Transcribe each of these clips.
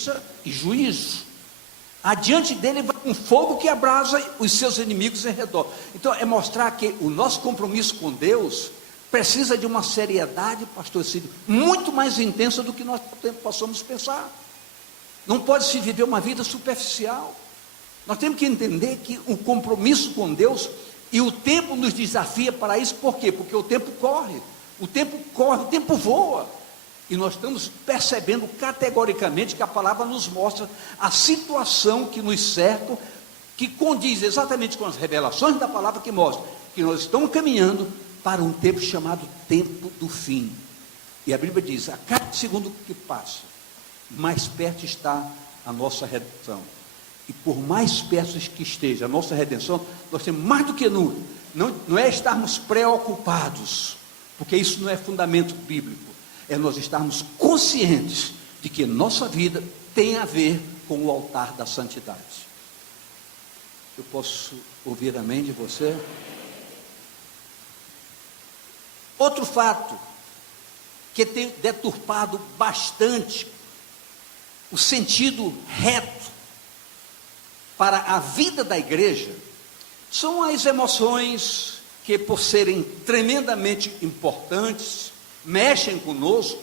justiça e juízo. Adiante dele vai um fogo que abrasa os seus inimigos em redor. Então é mostrar que o nosso compromisso com Deus precisa de uma seriedade, pastor Cílio, muito mais intensa do que nós possamos pensar. Não pode se viver uma vida superficial. Nós temos que entender que o compromisso com Deus, e o tempo nos desafia para isso. Por quê? Porque o tempo corre, o tempo voa. E nós estamos percebendo categoricamente que a palavra nos mostra a situação que nos cerca, que condiz exatamente com as revelações da palavra, que mostra que nós estamos caminhando para um tempo chamado tempo do fim. E a Bíblia diz: a cada segundo que passa, mais perto está a nossa redenção. E por mais perto que esteja a nossa redenção, nós temos mais do que nunca, não é estarmos preocupados, porque isso não é fundamento bíblico, é nós estarmos conscientes de que nossa vida tem a ver com o altar da santidade. Eu posso ouvir amém de você? Outro fato que tem deturpado bastante o sentido reto para a vida da igreja são as emoções que, por serem tremendamente importantes, mexem conosco,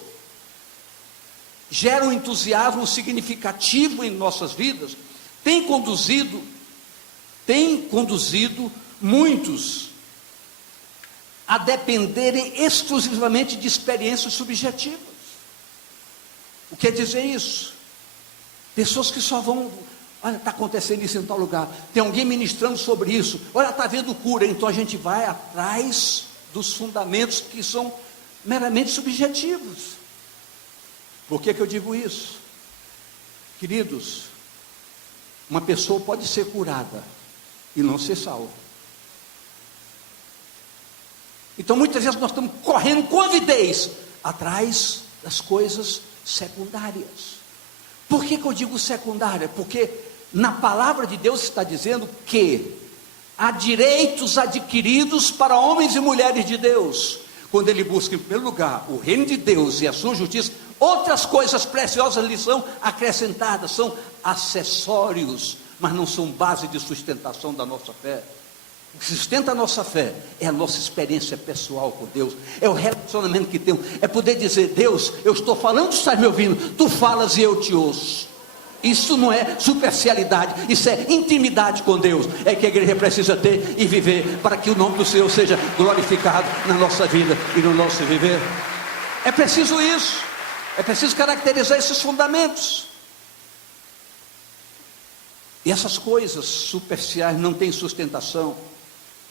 geram entusiasmo significativo em nossas vidas, tem conduzido muitos a dependerem exclusivamente de experiências subjetivas. O que quer dizer isso? Pessoas que só vão: olha, está acontecendo isso em tal lugar, tem alguém ministrando sobre isso, olha, está havendo cura. Então a gente vai atrás dos fundamentos que são meramente subjetivos. Por que eu digo isso? Queridos, uma pessoa pode ser curada e não ser salva. Então muitas vezes nós estamos correndo com avidez atrás das coisas secundárias. Por que eu digo secundária? Porque na palavra de Deus está dizendo que há direitos adquiridos para homens e mulheres de Deus, quando ele busca em primeiro lugar o reino de Deus e a sua justiça. Outras coisas preciosas lhe são acrescentadas, são acessórios, mas não são base de sustentação da nossa fé. O que sustenta a nossa fé é a nossa experiência pessoal com Deus, é o relacionamento que temos, é poder dizer: Deus, eu estou falando, tu estás me ouvindo, tu falas e eu te ouço. Isso não é superficialidade, isso é intimidade com Deus. É que a igreja precisa ter e viver, para que o nome do Senhor seja glorificado na nossa vida e no nosso viver. É preciso isso, é preciso caracterizar esses fundamentos. E essas coisas superficiais não têm sustentação,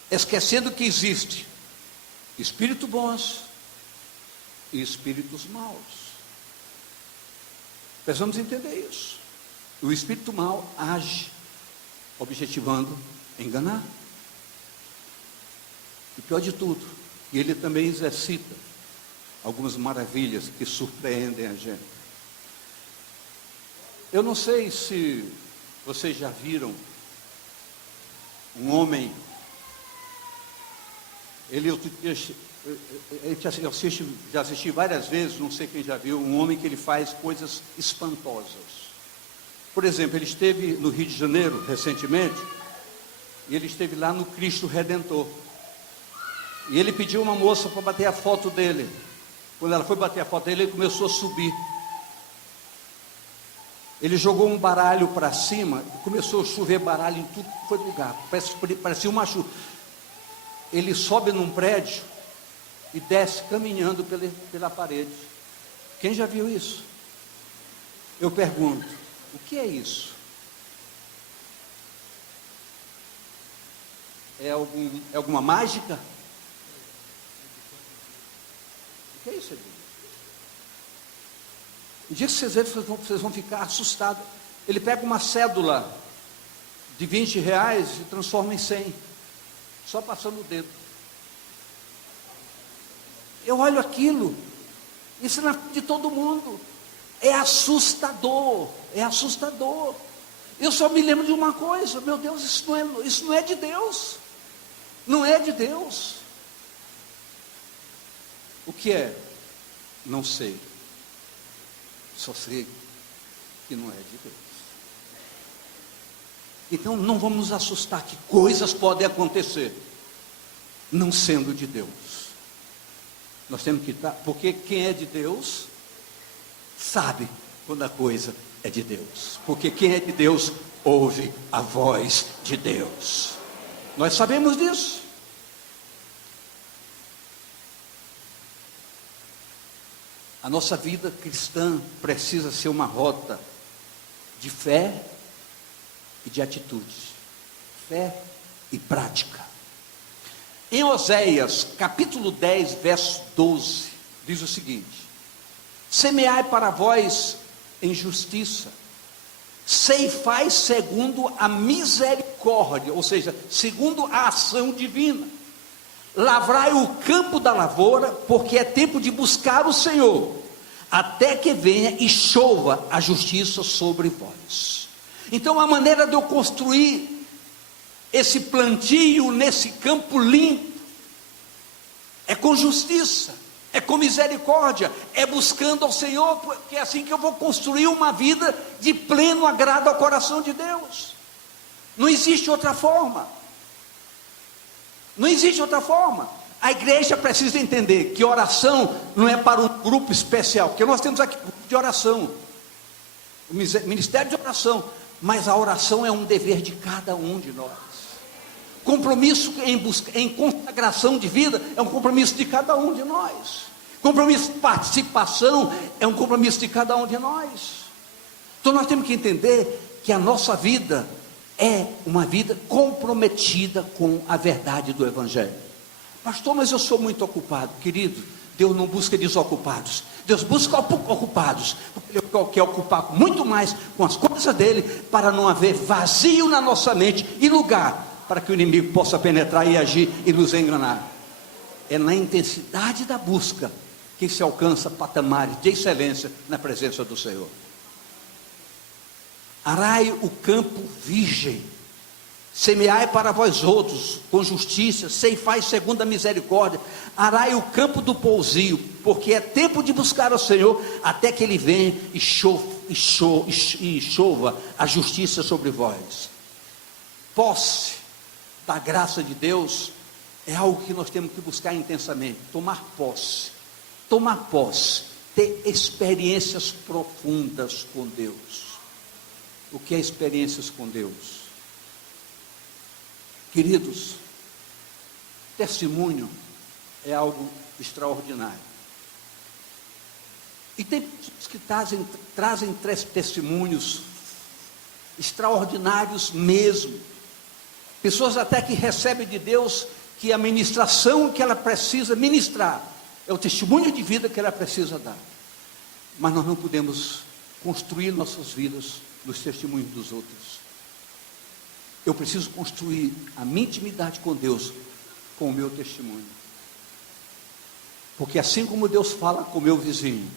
esquecendo que existe espíritos bons e espíritos maus. Precisamos entender isso. O espírito mau age objetivando enganar. E pior de tudo, ele também exercita algumas maravilhas que surpreendem a gente. Eu não sei se vocês já viram um homem, já assisti várias vezes, não sei quem já viu, um homem que ele faz coisas espantosas. Por exemplo, ele esteve no Rio de Janeiro recentemente, e ele esteve lá no Cristo Redentor, e ele pediu uma moça para bater a foto dele. Quando ela foi bater a foto dele, ele começou a subir. Ele jogou um baralho para cima, começou a chover baralho em tudo que foi lugar, parecia uma chuva. Ele sobe num prédio e desce caminhando pela parede. Quem já viu isso? Eu pergunto: o que é isso? É alguma mágica? O que é isso, Edinho? Um dia que vocês verem, vocês vão ficar assustados. Ele pega uma cédula de R$20 e transforma em 100, só passando o dedo. Eu olho aquilo, isso na frente de todo mundo. É assustador, é assustador. Eu só me lembro de uma coisa: meu Deus, isso não é de Deus. Não é de Deus. O que é? Não sei. Só sei que não é de Deus. Então não vamos nos assustar que coisas podem acontecer não sendo de Deus. Nós temos que estar, porque quem é de Deus sabe quando a coisa é de Deus. Porque quem é de Deus ouve a voz de Deus. Nós sabemos disso. A nossa vida cristã precisa ser uma rota de fé e de atitudes, fé e prática. Em Oséias, capítulo 10, verso 12, diz o seguinte: semeai para vós em justiça, ceifai segundo a misericórdia, ou seja, segundo a ação divina. Lavrai o campo da lavoura, porque é tempo de buscar o Senhor, até que venha e chova a justiça sobre vós. Então a maneira de eu construir esse plantio nesse campo limpo é com justiça, é com misericórdia, é buscando ao Senhor, porque é assim que eu vou construir uma vida de pleno agrado ao coração de Deus. Não existe outra forma. Não existe outra forma. A igreja precisa entender que oração não é para um grupo especial, porque nós temos aqui um grupo de oração, o ministério de oração, mas a oração é um dever de cada um de nós. Compromisso em consagração de vida é um compromisso de cada um de nós. Compromisso de participação é um compromisso de cada um de nós. Então nós temos que entender que a nossa vida é uma vida comprometida com a verdade do Evangelho. Pastor, mas eu sou muito ocupado. Querido, Deus não busca desocupados, Deus busca ocupados, porque Ele quer ocupar muito mais com as coisas dele, para não haver vazio na nossa mente e lugar para que o inimigo possa penetrar e agir e nos enganar. É na intensidade da busca que se alcança patamares de excelência na presença do Senhor. Arai o campo virgem, semeai para vós outros com justiça, ceifai segundo a misericórdia. Arai o campo do pousio, porque é tempo de buscar ao Senhor, até que Ele venha e chova a justiça sobre vós. Posse da graça de Deus é algo que nós temos que buscar intensamente. Tomar posse, ter experiências profundas com Deus. O que é experiências com Deus? Queridos, testemunho é algo extraordinário. E tem pessoas que trazem testemunhos extraordinários mesmo. Pessoas até que recebem de Deus que a ministração que ela precisa ministrar é o testemunho de vida que ela precisa dar. Mas nós não podemos construir nossas vidas nos testemunhos dos outros. Eu preciso construir a minha intimidade com Deus com o meu testemunho. Porque assim como Deus fala com o meu vizinho,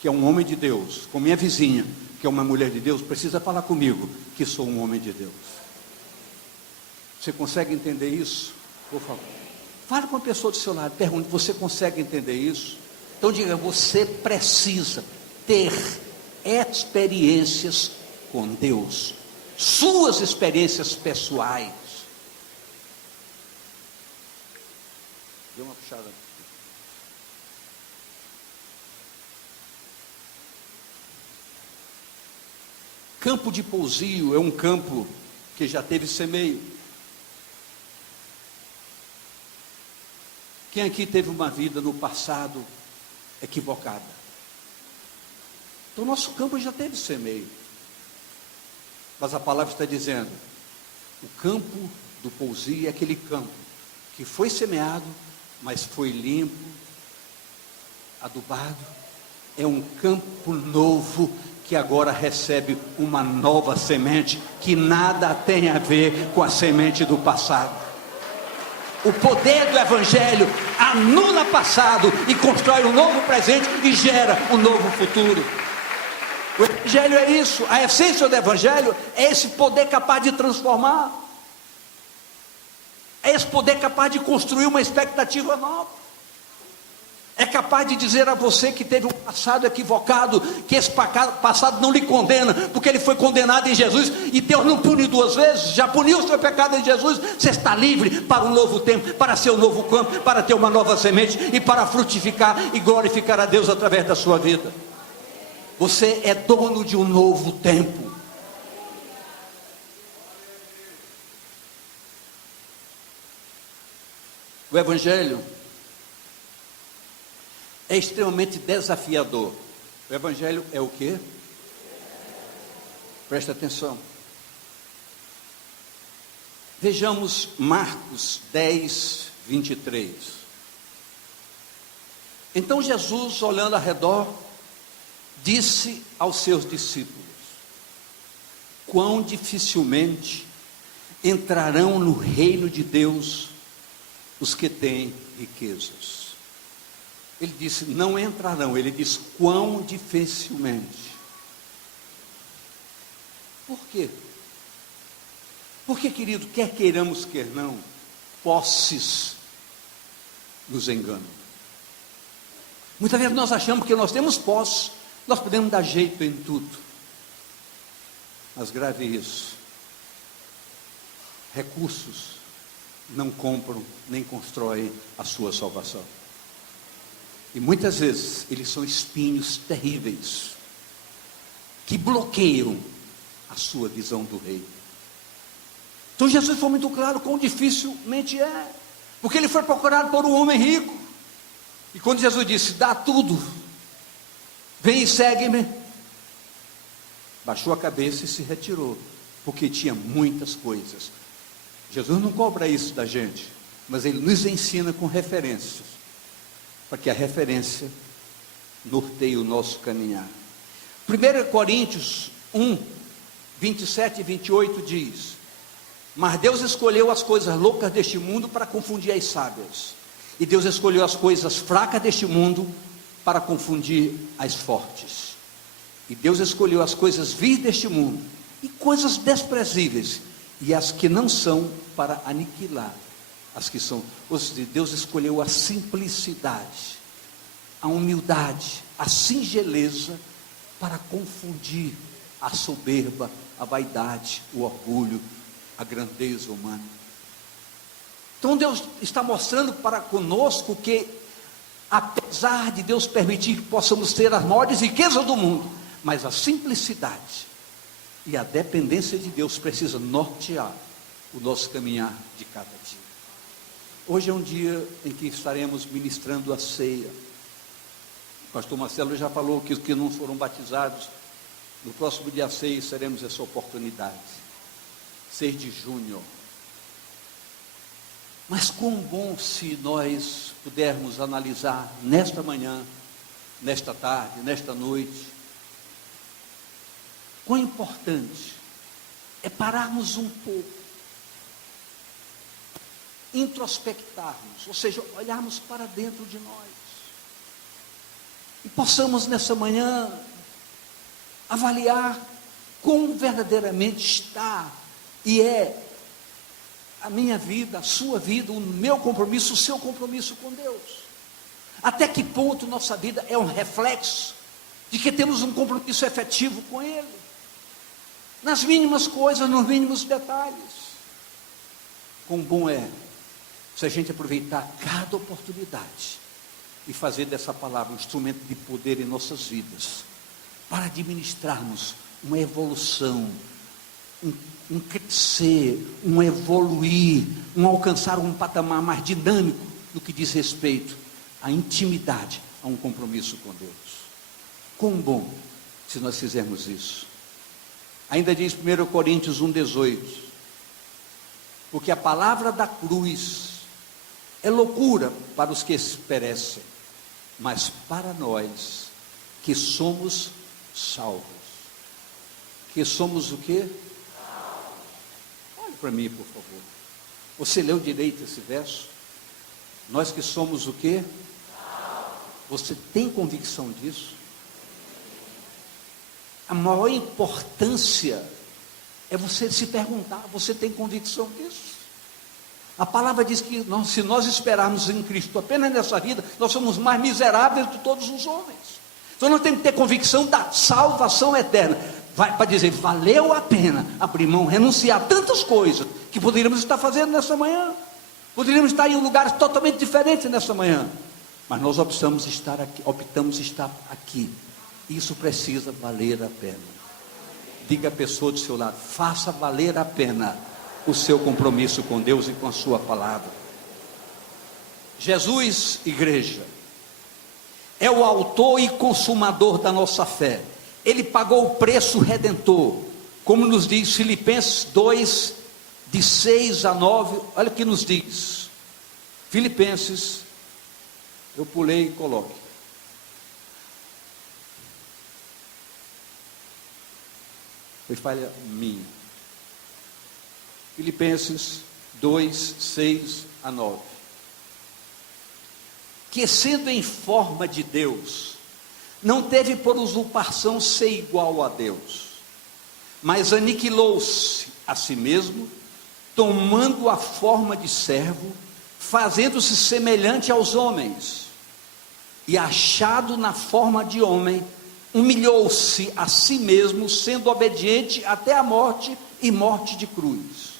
que é um homem de Deus, com minha vizinha, que é uma mulher de Deus, precisa falar comigo, que sou um homem de Deus. Você consegue entender isso? Por favor. Fale com a pessoa do seu lado, pergunte, você consegue entender isso? Então diga, você precisa ter experiências com Deus, suas experiências pessoais. Dê uma puxada. Campo de pousio é um campo que já teve semeio. Quem aqui teve uma vida no passado equivocada? Então nosso campo já teve semeio. Mas a palavra está dizendo, o campo do pousio é aquele campo que foi semeado, mas foi limpo, adubado. É um campo novo que agora recebe uma nova semente que nada tem a ver com a semente do passado. O poder do Evangelho anula passado e constrói um novo presente e gera um novo futuro. O Evangelho é isso, a essência do Evangelho é esse poder capaz de transformar, é esse poder capaz de construir uma expectativa nova, é capaz de dizer a você que teve um passado equivocado, que esse passado não lhe condena, porque ele foi condenado em Jesus, e Deus não pune duas vezes, já puniu o seu pecado em Jesus. Você está livre para um novo tempo, para ser um novo campo, para ter uma nova semente, e para frutificar e glorificar a Deus através da sua vida. Você é dono de um novo tempo. O Evangelho é extremamente desafiador. O Evangelho é o quê? Presta atenção. Vejamos Marcos 10, 23. Então Jesus, olhando ao redor, disse aos seus discípulos: quão dificilmente entrarão no reino de Deus os que têm riquezas. Ele disse, não entrarão. Ele disse, quão dificilmente. Por quê? Porque, querido, quer queiramos, quer não, posses nos enganam. Muitas vezes nós achamos que nós temos posses, nós podemos dar jeito em tudo. Mas grave isso. Recursos não compram nem constroem a sua salvação. E muitas vezes eles são espinhos terríveis que bloqueiam a sua visão do reino. Então Jesus foi muito claro quão dificilmente é, porque ele foi procurado por um homem rico. E quando Jesus disse, dá tudo, vem e segue-me, baixou a cabeça e se retirou, porque tinha muitas coisas. Jesus não cobra isso da gente, mas ele nos ensina com referências, para que a referência norteie o nosso caminhar. 1 Coríntios 1, 27 e 28 diz, mas Deus escolheu as coisas loucas deste mundo para confundir as sábias, e Deus escolheu as coisas fracas deste mundo para confundir as fortes, e Deus escolheu as coisas vis deste mundo, e coisas desprezíveis, e as que não são, para aniquilar as que são. Ou seja, Deus escolheu a simplicidade, a humildade, a singeleza, para confundir a soberba, a vaidade, o orgulho, a grandeza humana. Então Deus está mostrando para conosco que, apesar de Deus permitir que possamos ter as maiores riquezas do mundo, mas a simplicidade e a dependência de Deus precisa nortear o nosso caminhar de cada dia. Hoje é um dia em que estaremos ministrando a ceia. O pastor Marcelo já falou que os que não foram batizados, no próximo dia 6 teremos essa oportunidade, 6 de junho. Mas quão bom se nós pudermos analisar nesta manhã, nesta tarde, nesta noite, quão importante é pararmos um pouco, introspectarmos, ou seja, olharmos para dentro de nós, e possamos nessa manhã avaliar como verdadeiramente está e é a minha vida, a sua vida, o meu compromisso, o seu compromisso com Deus. Até que ponto nossa vida é um reflexo de que temos um compromisso efetivo com Ele, nas mínimas coisas, nos mínimos detalhes. Quão bom é se a gente aproveitar cada oportunidade e fazer dessa palavra um instrumento de poder em nossas vidas, para administrarmos uma evolução, um crescer, um evoluir, um alcançar um patamar mais dinâmico no que diz respeito à intimidade, a um compromisso com Deus. Quão bom se nós fizermos isso. Ainda diz 1 Coríntios 1,18, porque a palavra da cruz é loucura para os que perecem, mas para nós que somos salvos. Que somos o quê? Olhe para mim, por favor. Você leu direito esse verso? Nós que somos o quê? Você tem convicção disso? A maior importância é você se perguntar, você tem convicção disso? A palavra diz que se nós esperarmos em Cristo apenas nessa vida, nós somos mais miseráveis de todos os homens. Então nós temos que ter convicção da salvação eterna, para dizer, valeu a pena abrir mão, renunciar a tantas coisas que poderíamos estar fazendo nessa manhã, poderíamos estar em um lugar totalmente diferente nessa manhã, mas nós optamos estar aqui. Isso precisa valer a pena. Diga à pessoa do seu lado, faça valer a pena o seu compromisso com Deus e com a sua palavra. Jesus, igreja, é o autor e consumador da nossa fé. Ele pagou o preço redentor, como nos diz Filipenses 2, de 6 a 9, olha o que nos diz. Filipenses, eu pulei e coloque. Foi falha minha. Filipenses 2, 6 a 9. Que sendo em forma de Deus, não teve por usurpação ser igual a Deus, mas aniquilou-se a si mesmo, tomando a forma de servo, fazendo-se semelhante aos homens, e achado na forma de homem, humilhou-se a si mesmo, sendo obediente até a morte e morte de cruz.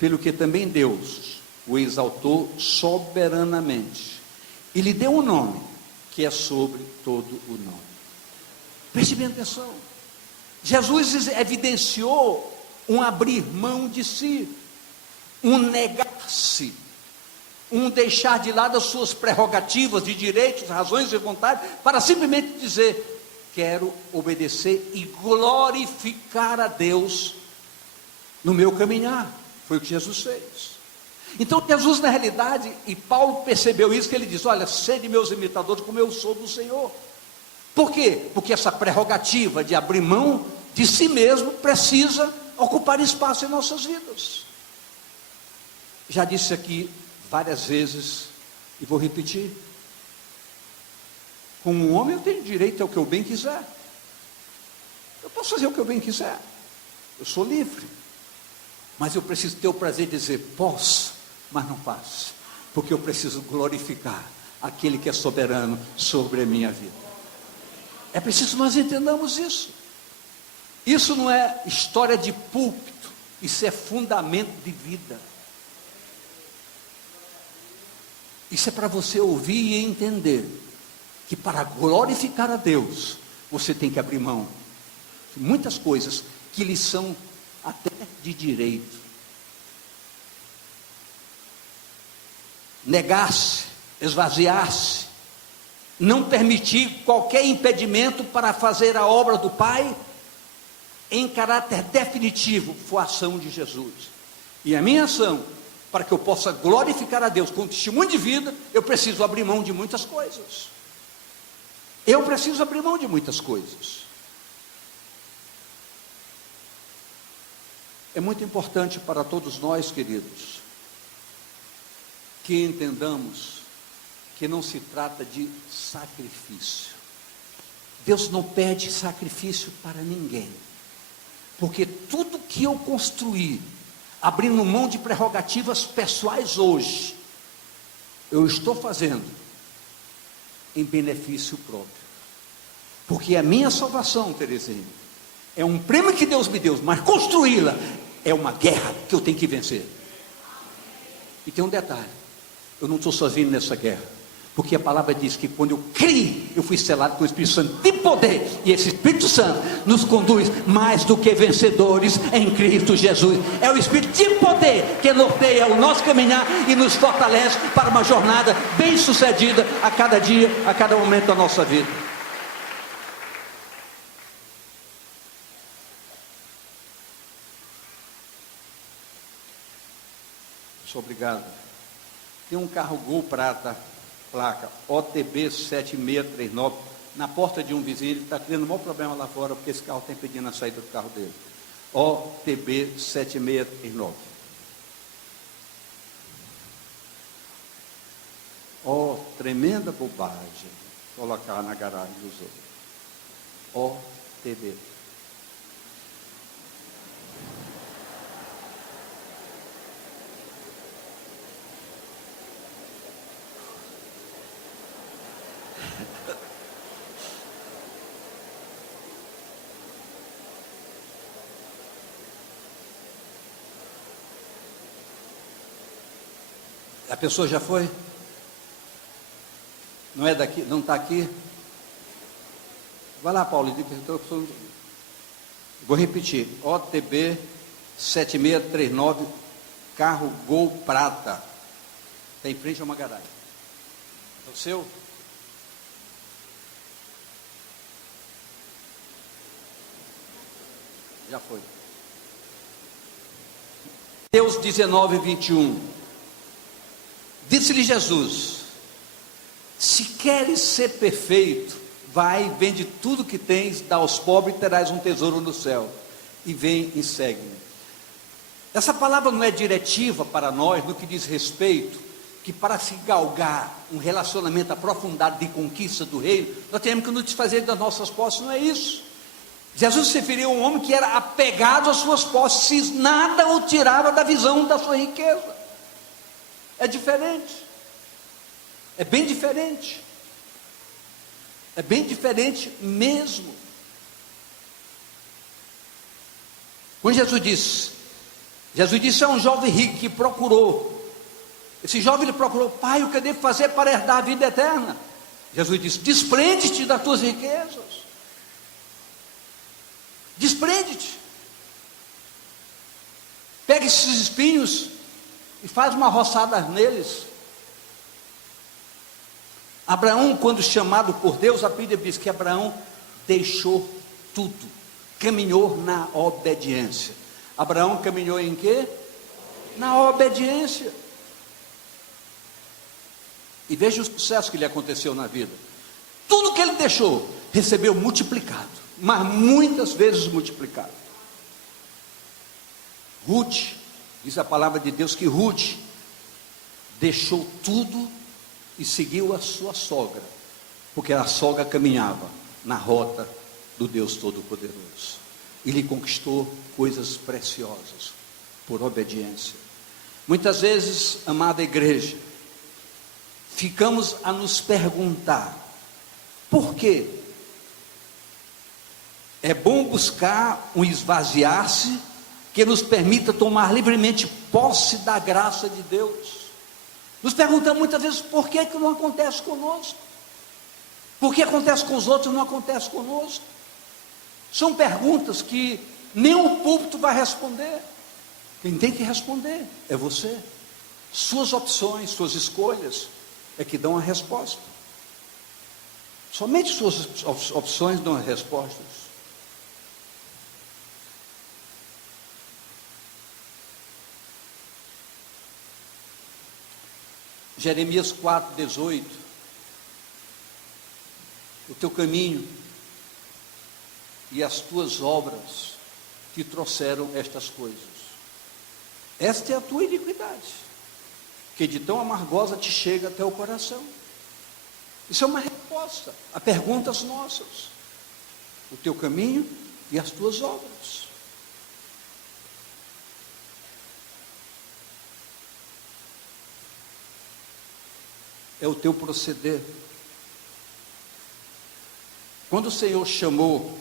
Pelo que também Deus o exaltou soberanamente e lhe deu um nome que é sobre todo o nome. Preste bem atenção. Jesus evidenciou um abrir mão de si, um negar-se, um deixar de lado as suas prerrogativas de direitos, razões e vontade, para simplesmente dizer, quero obedecer e glorificar a Deus no meu caminhar. Foi o que Jesus fez. Então Jesus, na realidade, e Paulo percebeu isso, que ele diz, olha, sede meus imitadores como eu sou do Senhor. Por quê? Porque essa prerrogativa de abrir mão de si mesmo precisa ocupar espaço em nossas vidas. Já disse aqui várias vezes, e vou repetir, como um homem eu tenho direito ao que eu bem quiser, eu posso fazer o que eu bem quiser, eu sou livre, mas eu preciso ter o prazer de dizer, posso, mas não faço, porque eu preciso glorificar aquele que é soberano sobre a minha vida. É preciso nós entendamos isso. Isso não é história de púlpito, isso é fundamento de vida. Isso é para você ouvir e entender que para glorificar a Deus, você tem que abrir mão de muitas coisas que lhe são até de direito. Negar-se, esvaziar-se, não permitir qualquer impedimento para fazer a obra do Pai, em caráter definitivo, foi a ação de Jesus. E a minha ação, para que eu possa glorificar a Deus com testemunho de vida, eu preciso abrir mão de muitas coisas. Eu preciso abrir mão de muitas coisas. É muito importante para todos nós, queridos, que entendamos que não se trata de sacrifício. Deus não pede sacrifício para ninguém, porque tudo que eu construí, abrindo mão de prerrogativas pessoais hoje, eu estou fazendo em benefício próprio, porque a minha salvação, Terezinha, é um prêmio que Deus me deu, mas construí-la é uma guerra que eu tenho que vencer. E tem um detalhe, eu não estou sozinho nessa guerra, porque a palavra diz que quando eu criei, eu fui selado com o Espírito Santo de poder, e esse Espírito Santo nos conduz mais do que vencedores em Cristo Jesus. É o Espírito de poder que norteia o nosso caminhar e nos fortalece para uma jornada bem sucedida a cada dia, a cada momento da nossa vida. Muito obrigado. Tem um carro Gol prata, placa OTB 7639, na porta de um vizinho. Ele está criando um maior problema lá fora, porque esse carro está impedindo a saída do carro dele. OTB 7639. Ó, tremenda bobagem colocar na garagem dos outros. OTB. A pessoa já foi? Não é daqui? Não está aqui? Vai lá, Paulo. Vou repetir. OTB 7639, carro Gol Prata. Está em frente a uma garagem. É o seu? Já foi. Mateus 19, 21. Disse-lhe Jesus: se queres ser perfeito, vai, vende tudo que tens, dá aos pobres e terás um tesouro no céu. E vem e segue-me. Essa palavra não é diretiva para nós no que diz respeito, que para se galgar um relacionamento aprofundado de conquista do reino, nós temos que nos desfazer das nossas posses, não é isso. Jesus se referiu a um homem que era apegado às suas posses, nada o tirava da visão da sua riqueza. É diferente, é bem diferente, é bem diferente mesmo. Quando Jesus disse a um jovem rico que procurou, esse jovem ele procurou: pai, o que eu devo fazer para herdar a vida eterna? Jesus disse: desprende-te das tuas riquezas, desprende-te, pega esses espinhos e faz uma roçada neles. Abraão, quando chamado por Deus, a Bíblia diz que Abraão deixou tudo, caminhou na obediência. Abraão caminhou em quê? Na obediência. E veja o sucesso que lhe aconteceu na vida. Tudo que ele deixou, recebeu multiplicado, mas muitas vezes multiplicado. Ruth, diz a palavra de Deus que Ruth deixou tudo e seguiu a sua sogra, porque a sogra caminhava na rota do Deus Todo-Poderoso, e lhe conquistou coisas preciosas, por obediência. Muitas vezes, amada igreja, ficamos a nos perguntar, por quê? É bom buscar um esvaziar-se, que nos permita tomar livremente posse da graça de Deus. Nos perguntamos muitas vezes, por que não acontece conosco? Por que acontece com os outros e não acontece conosco? São perguntas que nem o púlpito vai responder. Quem tem que responder é você. Suas opções, suas escolhas é que dão a resposta. Somente suas opções dão as respostas. Jeremias 4,18. O teu caminho e as tuas obras te trouxeram estas coisas. Esta é a tua iniquidade, que de tão amargosa te chega até o coração. Isso é uma resposta a perguntas nossas. O teu caminho e as tuas obras. É o teu proceder. Quando o Senhor chamou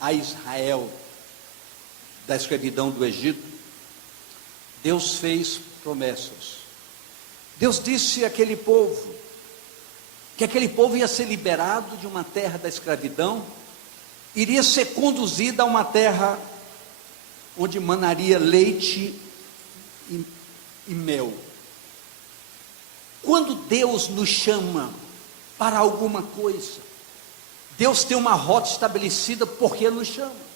a Israel da escravidão do Egito, Deus fez promessas. Deus disse àquele povo que aquele povo ia ser liberado de uma terra da escravidão, iria ser conduzido a uma terra onde manaria leite e mel. Quando Deus nos chama para alguma coisa, Deus tem uma rota estabelecida porque nos chama.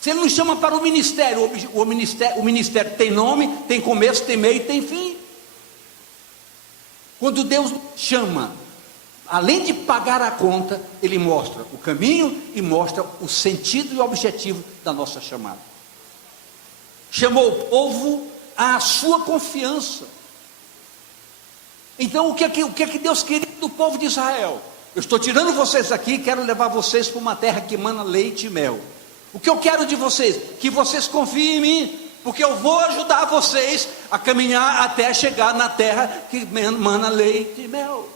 Se Ele nos chama para o ministério, o ministério tem nome, tem começo, tem meio e tem fim. Quando Deus chama, além de pagar a conta, Ele mostra o caminho e mostra o sentido e o objetivo da nossa chamada. Chamou o povo à sua confiança. Então o que é que Deus queria do povo de Israel? Eu estou tirando vocês aqui e quero levar vocês para uma terra que mana leite e mel. O que eu quero de vocês? Que vocês confiem em mim, porque eu vou ajudar vocês a caminhar até chegar na terra que mana leite e mel.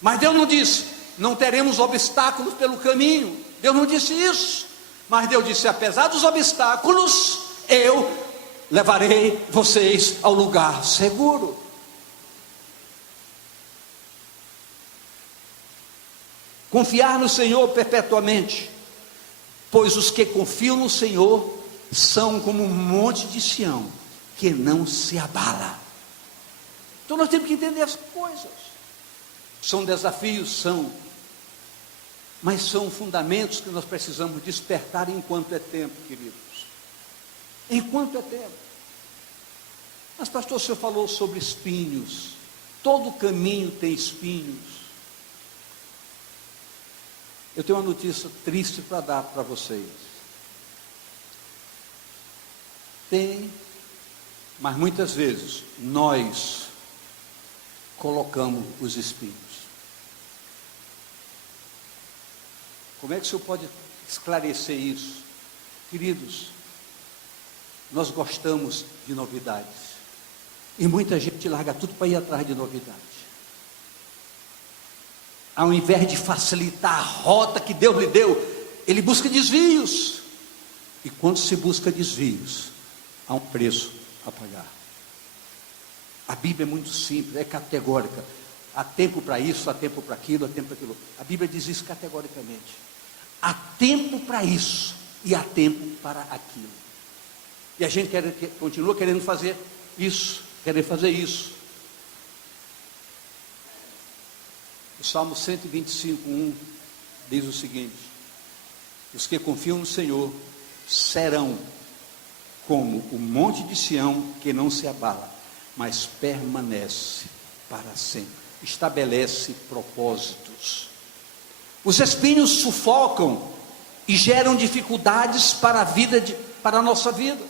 Mas Deus não disse, não teremos obstáculos pelo caminho. Deus não disse isso. Mas Deus disse, apesar dos obstáculos, eu levarei vocês ao lugar seguro. Confiar no Senhor perpetuamente, pois os que confiam no Senhor são como um monte de Sião, que não se abala. Então nós temos que entender as coisas. São desafios, mas são fundamentos que nós precisamos despertar enquanto é tempo, queridos. Enquanto é tempo. Mas pastor, o senhor falou sobre espinhos. Todo caminho tem espinhos. Eu tenho uma notícia triste para dar para vocês. Tem, mas muitas vezes nós colocamos os espinhos. Como é que o senhor pode esclarecer isso? Queridos, nós gostamos de novidades. E muita gente larga tudo para ir atrás de novidades. Ao invés de facilitar a rota que Deus lhe deu, ele busca desvios. E quando se busca desvios, há um preço a pagar. A Bíblia é muito simples, é categórica. Há tempo para isso, há tempo para aquilo, há tempo para aquilo. A Bíblia diz isso categoricamente. Há tempo para isso e há tempo para aquilo. E a gente continua querendo fazer isso, O Salmo 125:1 diz o seguinte: os que confiam no Senhor serão como o monte de Sião, que não se abala, mas permanece para sempre. Estabelece propósitos. Os espinhos sufocam e geram dificuldades para para a nossa vida.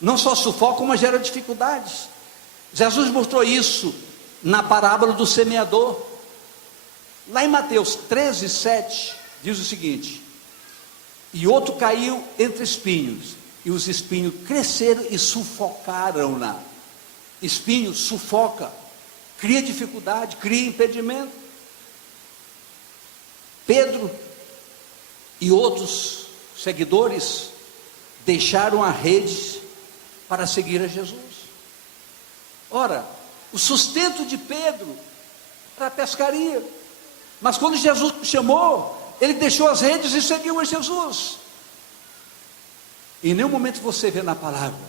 Não só sufocam, mas geram dificuldades. Jesus mostrou isso na parábola do semeador. Lá em Mateus 13:7 diz o seguinte: e outro caiu entre espinhos, e os espinhos cresceram e sufocaram-na. Espinho sufoca, cria dificuldade, cria impedimento. Pedro e outros seguidores deixaram a rede para seguir a Jesus. Ora, o sustento de Pedro era a pescaria. Mas quando Jesus o chamou, ele deixou as redes e seguiu a Jesus. Em nenhum momento você vê na palavra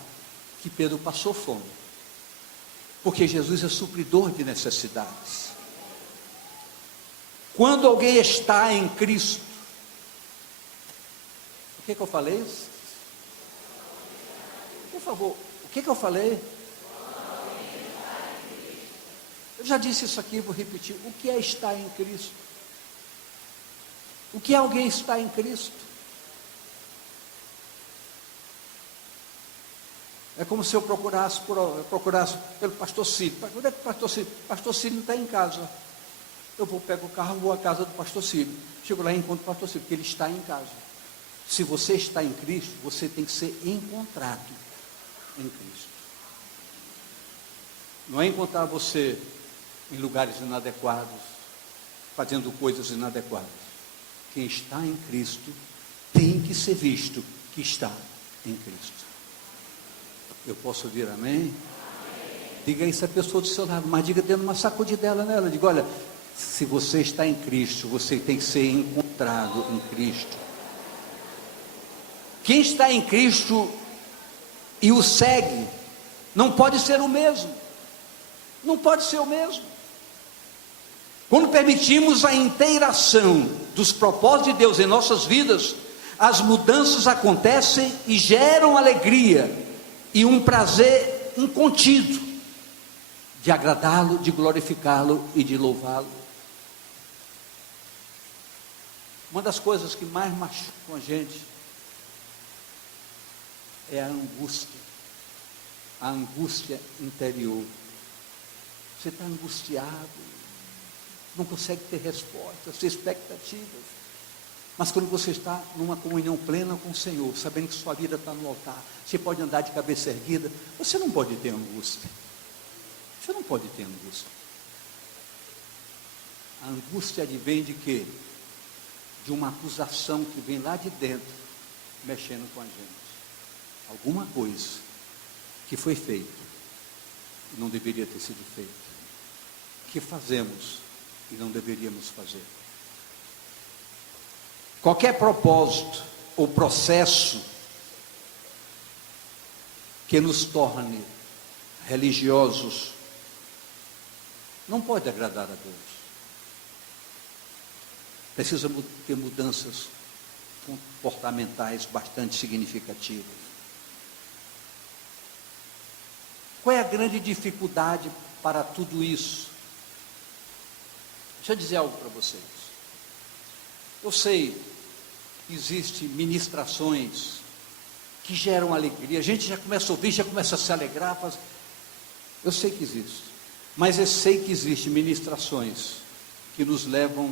que Pedro passou fome, porque Jesus é supridor de necessidades. Quando alguém está em Cristo, o que eu falei? Por favor, o que eu falei? Eu já disse isso aqui, vou repetir. O que é estar em Cristo? O que é alguém estar em Cristo? É como se eu procurasse pelo pastor Cílio. Onde é que o pastor Cílio? O pastor Cílio não está em casa. Eu pego o carro, vou à casa do pastor Cílio. Chego lá e encontro o pastor Cílio, porque ele está em casa. Se você está em Cristo, você tem que ser encontrado em Cristo. Não é encontrar você em lugares inadequados, fazendo coisas inadequadas. Quem está em Cristo tem que ser visto que está em Cristo. Eu posso ouvir amém? Amém. Diga isso a pessoa do seu lado, mas diga dando uma sacudidela nela. Diga: olha, se você está em Cristo, você tem que ser encontrado em Cristo. Quem está em Cristo e o segue, não pode ser o mesmo. Não pode ser o mesmo. Quando permitimos a inteiração dos propósitos de Deus em nossas vidas, as mudanças acontecem e geram alegria e um prazer incontido de agradá-lo, de glorificá-lo e de louvá-lo. Uma das coisas que mais machucam a gente é a angústia interior. Você está angustiado, não consegue ter respostas, ter expectativas. Mas quando você está numa comunhão plena com o Senhor, sabendo que sua vida está no altar, você pode andar de cabeça erguida, você não pode ter angústia. Você não pode ter angústia. A angústia advém de quê? De uma acusação que vem lá de dentro, mexendo com a gente. Alguma coisa que foi feita e não deveria ter sido feita. Que fazemos e não deveríamos fazer. Qualquer propósito ou processo que nos torne religiosos não pode agradar a Deus. Precisa ter mudanças comportamentais bastante significativas. Qual é a grande dificuldade para tudo isso? Deixa eu dizer algo para vocês. Eu sei que existem ministrações que geram alegria. A gente já começa a ouvir, já começa a se alegrar. Eu sei que existe. Mas eu sei que existem ministrações que nos levam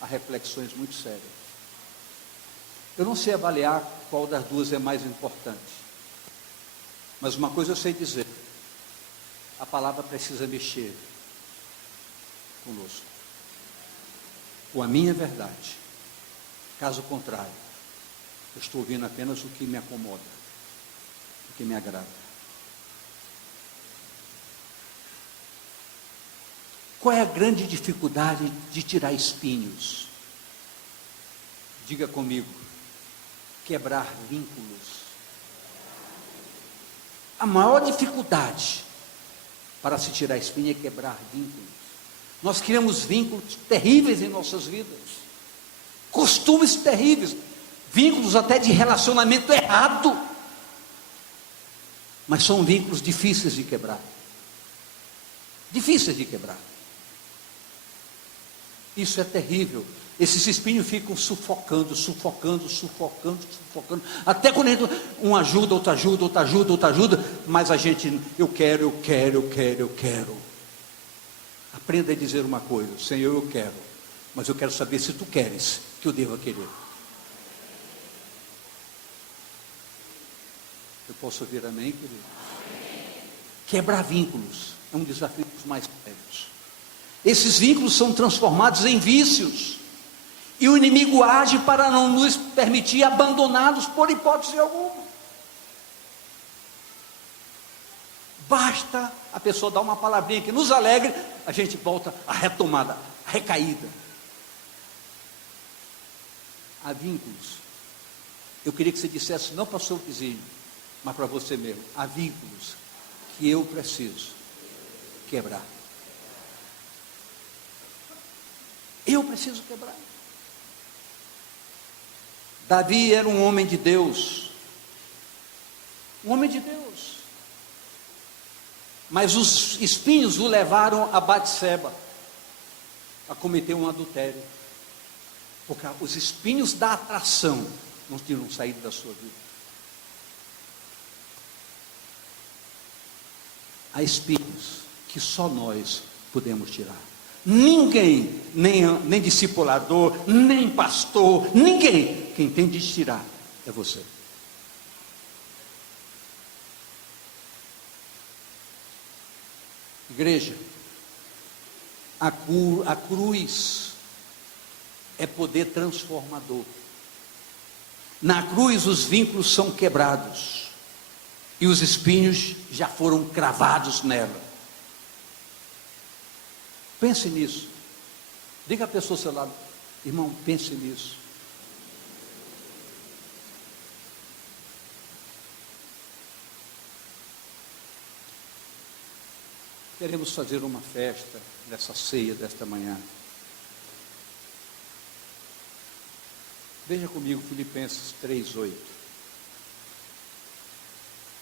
a reflexões muito sérias. Eu não sei avaliar qual das duas é mais importante. Mas uma coisa eu sei dizer. A palavra precisa mexer conosco, com a minha verdade. Caso contrário, eu estou ouvindo apenas o que me acomoda, o que me agrada. Qual é a grande dificuldade de tirar espinhos? Diga comigo, quebrar vínculos. A maior dificuldade para se tirar espinho é quebrar vínculos. Nós criamos vínculos terríveis em nossas vidas, costumes terríveis, vínculos até de relacionamento errado, mas são vínculos difíceis de quebrar. Difíceis de quebrar. Isso é terrível. Esses espinhos ficam sufocando, até quando um ajuda, outro ajuda, mas a gente, eu quero. Aprenda a dizer uma coisa: Senhor, eu quero, mas eu quero saber se tu queres que eu deva querer. Eu posso ouvir amém, querido? Quebrar vínculos é um desafio dos mais sérios. Esses vínculos são transformados em vícios. E o inimigo age para não nos permitir abandoná-los por hipótese alguma. Basta a pessoa dar uma palavrinha que nos alegre, a gente volta à retomada, à recaída. Há vínculos. Eu queria que você dissesse, não para o seu vizinho, mas para você mesmo. Há vínculos que eu preciso quebrar. Eu preciso quebrar. Davi era um homem de Deus. Um homem de Deus. Mas os espinhos o levaram a Batseba a cometer um adultério. Porque os espinhos da atração não tinham saído da sua vida. Há espinhos que só nós podemos tirar. Ninguém, nem discipulador, nem pastor, ninguém. Quem tem de tirar é você. Igreja, a cruz é poder transformador. Na cruz os vínculos são quebrados e os espinhos já foram cravados nela. Pense nisso. Diga à pessoa ao seu lado, irmão, pense nisso. Queremos fazer uma festa dessa ceia desta manhã. Veja comigo Filipenses 3:8.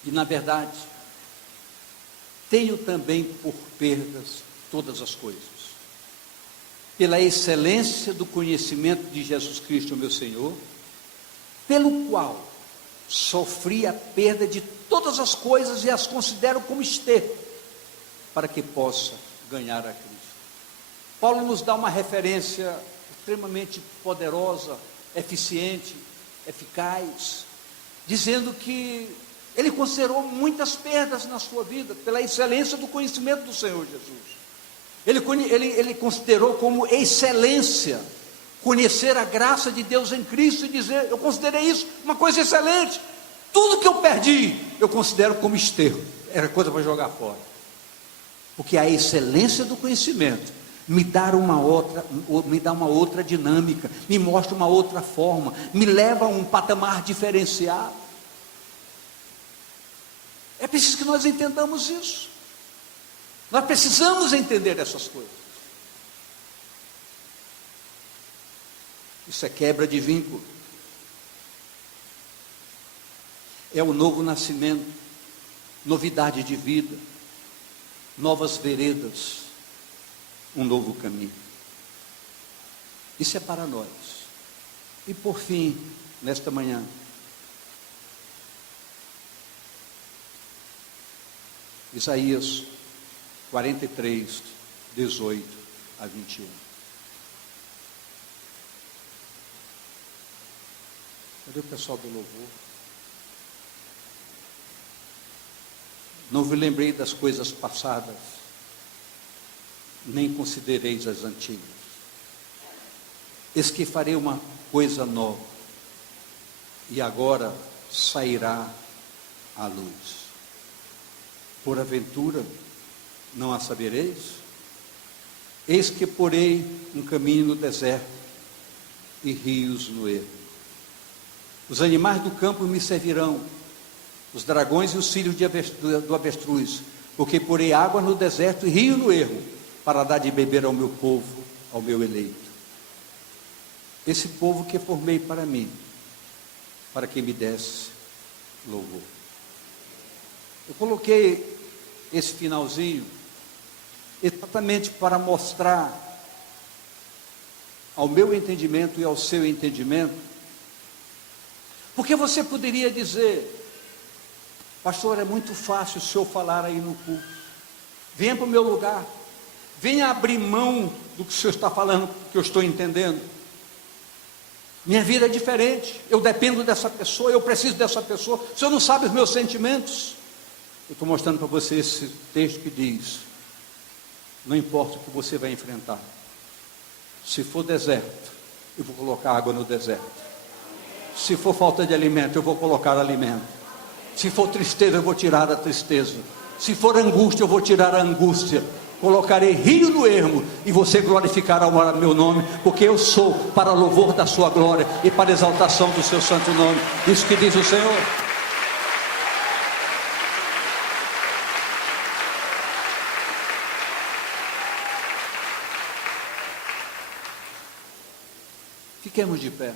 E na verdade, tenho também por perdas todas as coisas, pela excelência do conhecimento de Jesus Cristo, meu Senhor, pelo qual sofri a perda de todas as coisas e as considero como esterco, para que possa ganhar a Cristo. Paulo nos dá uma referência extremamente poderosa, eficiente, eficaz, dizendo que ele considerou muitas perdas na sua vida, pela excelência do conhecimento do Senhor Jesus. Ele considerou como excelência conhecer a graça de Deus em Cristo e dizer: eu considerei isso uma coisa excelente. Tudo que eu perdi, eu considero como esterco. Era coisa para jogar fora. Porque a excelência do conhecimento me dá uma outra dinâmica, me mostra uma outra forma, me leva a um patamar diferenciado. É preciso que nós entendamos isso. Nós precisamos entender essas coisas. Isso é quebra de vínculo. É o novo nascimento, novidade de vida, novas veredas, um novo caminho. Isso é para nós. E por fim, nesta manhã, Isaías 43, 18 a 21. Cadê o pessoal do louvor? Não vos lembrei das coisas passadas, nem considereis as antigas. Eis que farei uma coisa nova, e agora sairá a luz. Porventura, não a sabereis? Eis que porei um caminho no deserto, e rios no ermo. Os animais do campo me servirão, os dragões e os filhos do avestruz, porque porei água no deserto e rio no ermo, para dar de beber ao meu povo, ao meu eleito. Esse povo que formei para mim, para que me desse louvor. Eu coloquei esse finalzinho exatamente para mostrar ao meu entendimento e ao seu entendimento, porque você poderia dizer: pastor, é muito fácil o senhor falar aí no culto, venha para o meu lugar, venha abrir mão do que o senhor está falando, que eu estou entendendo. Minha vida é diferente, eu dependo dessa pessoa, eu preciso dessa pessoa, o senhor não sabe os meus sentimentos. Eu estou mostrando para você esse texto que diz: não importa o que você vai enfrentar, se for deserto, eu vou colocar água no deserto. Se for falta de alimento, eu vou colocar alimento. Se for tristeza, eu vou tirar a tristeza. Se for angústia, eu vou tirar a angústia. Colocarei rio no ermo, e você glorificará o meu nome, porque eu sou para louvor da sua glória e para exaltação do seu santo nome. Isso que diz o Senhor. Fiquemos de pé.